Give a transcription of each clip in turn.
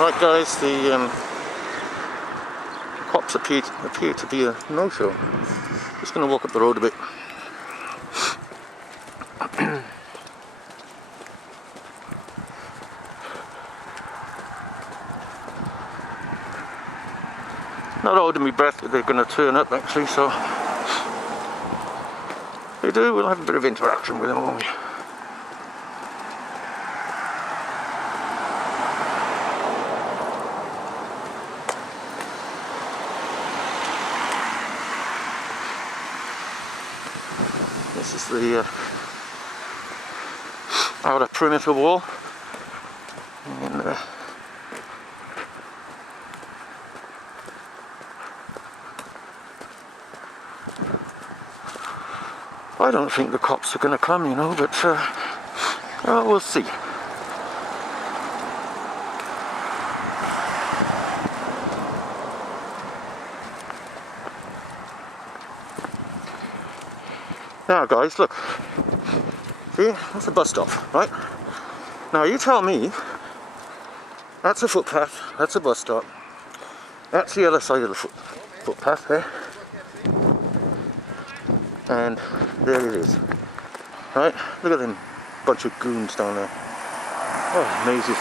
Right guys, the cops appear to be a no-show. Just going to walk up the road a bit. Not holding my breath that they're going to turn up actually, so if they do, we'll have a bit of interaction with them, won't we? This is the outer perimeter wall, and I don't think the cops are going to come, you know, but we'll see. Now guys, look, see, that's a bus stop, right? Now you tell me, that's a footpath, that's a bus stop, that's the other side of the footpath there, and there it is, right? Look at them bunch of goons down there. Oh, amazes me.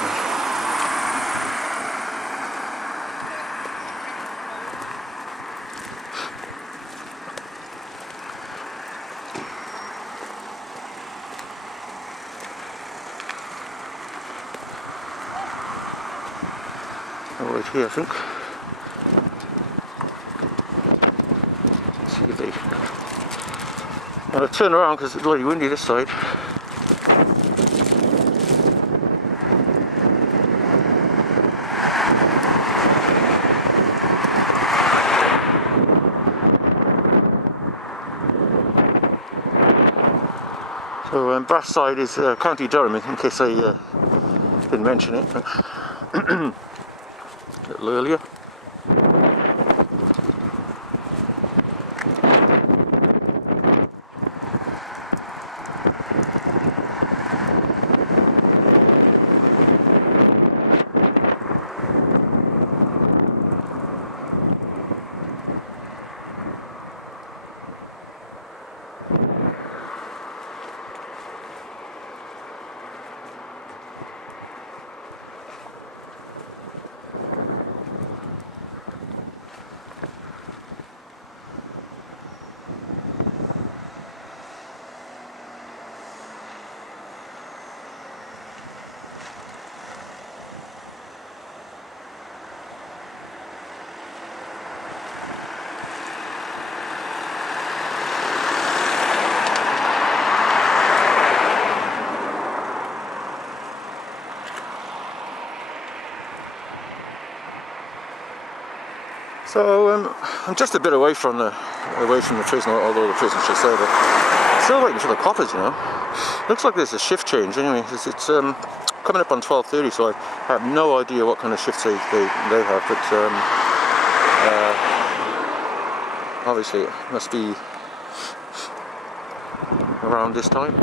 Right here, I think. Let's see if they. I'm going to turn around because it's bloody windy this side. So Brass side is County Durham, in case I didn't mention it. A little earlier. So I'm just a bit away from the prison, although the prison's just there, but still waiting for the coppers, you know. Looks like there's a shift change anyway. It's coming up on 12:30, so I have no idea what kind of shifts they have, but obviously it must be around this time.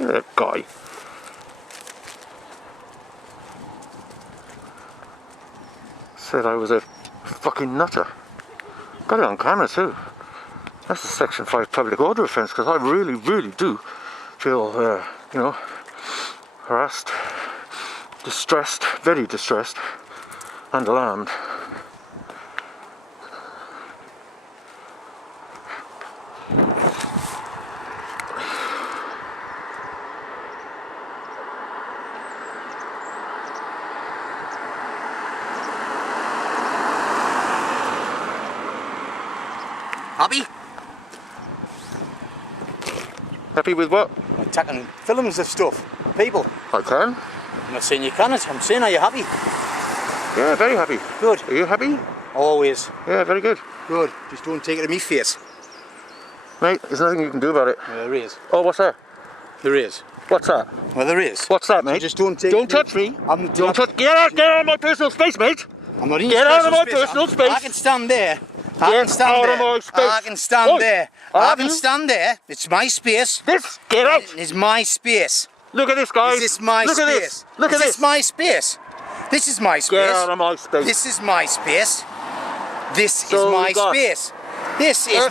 That guy. Said I was a fucking nutter. Got it on camera too. That's a Section 5 public order offence, because I really, really do feel, you know, harassed, distressed, very distressed, and alarmed. Happy? Happy with what? I'm taking films of stuff. People. I can. I'm not saying you can't. I'm saying, are you happy? Yeah, very happy. Good. Are you happy? Always. Yeah, very good. Good. Just don't take it to me face. Mate, there's nothing you can do about it. Well, there is. Oh, what's that? There is. What's that? Well, there is. What's that, mate? Just don't take Don't touch me. Don't touch. Get out of my personal space, mate. I'm not in Get your out of my space. personal space. I can stand there. I Get can stand out there. of my space. I can stand Oi, there. I can stand there. It's my space. Get out. It's my space. Look at this, guys. Is this my Look space? at this. Look at Is this. this my space? This is my space. Get out of my space. This is my space. This So is my we got- space. This is my